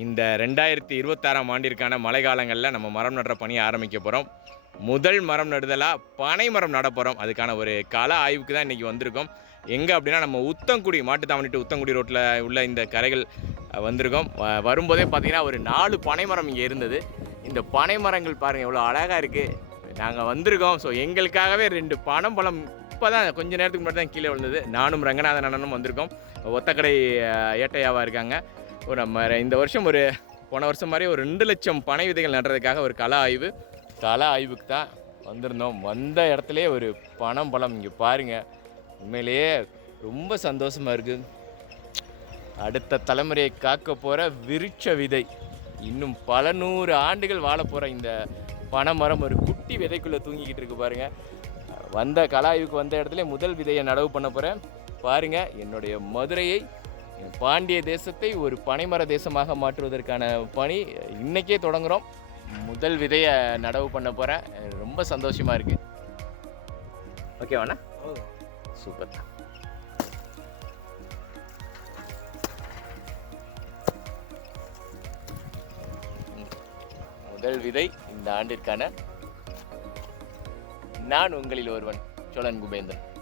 இந்த 2026ஆம் ஆண்டிற்கான மழைக்காலங்களில் நம்ம மரம் நடுற பணியை ஆரம்பிக்க போகிறோம். முதல் மரம் நடுதலாக பனை மரம் நட போகிறோம். அதுக்கான ஒரு கள ஆய்வுக்கு தான் இன்றைக்கி வந்திருக்கோம். எங்கே அப்படின்னா நம்ம உத்தங்குடி மாட்டுத்தாவணி டு உத்தங்குடி ரோட்டில் உள்ள இந்த கரைகள் வந்திருக்கோம். வரும்போதே பார்த்திங்கன்னா ஒரு 4 பனை மரம் இங்கே இருந்தது. இந்த பனை மரங்கள் பாருங்கள் எவ்வளோ அழகாக இருக்குது. நாங்கள் வந்திருக்கோம். ஸோ எங்களுக்காகவே 2 பனம்பழம் இப்போ தான் கொஞ்சம் நேரத்துக்கு முன்னாடி தான் கீழே விழுந்தது. நானும் ரங்கநாதன் அண்ணனும் வந்திருக்கோம். ஒத்தக்கடை ஏட்டையாவாக இருக்காங்க. நம்ம இந்த வருஷம் போன வருஷம் மாதிரி ஒரு 2 லட்சம் பனை விதைகள் நடுறதுக்காக ஒரு கள ஆய்வுக்கு தான் வந்திருந்தோம். வந்த இடத்துலையே ஒரு பனம்பழம் இங்கே பாருங்கள். உண்மையிலேயே ரொம்ப சந்தோஷமாக இருக்குது. அடுத்த தலைமுறையை காக்க போகிற விருட்ச விதை, இன்னும் பல 100 ஆண்டுகள் வாழ போகிற இந்த பனைமரம் ஒரு குட்டி விதைக்குள்ளே தூங்கிக்கிட்டு இருக்கு பாருங்கள். வந்த கள ஆய்வுக்கு வந்த இடத்துல முதல் விதையை நடவு பண்ண போகிறேன். பாருங்கள், என்னுடைய மதுரையை, பாண்டிய தேசத்தை ஒரு பனைமர தேசமாக மாற்றுவதற்கான பணி இன்றைக்கே தொடங்குகிறோம். முதல் விதையை நடவு பண்ண போகிறேன். ரொம்ப சந்தோஷமாக இருக்குது. ஓகேவாண்ணா? சூப்பர். முதல் விதை இந்த ஆண்டிற்கான. நான் உங்களில் ஒருவன், சோழன் குபேந்திரன்.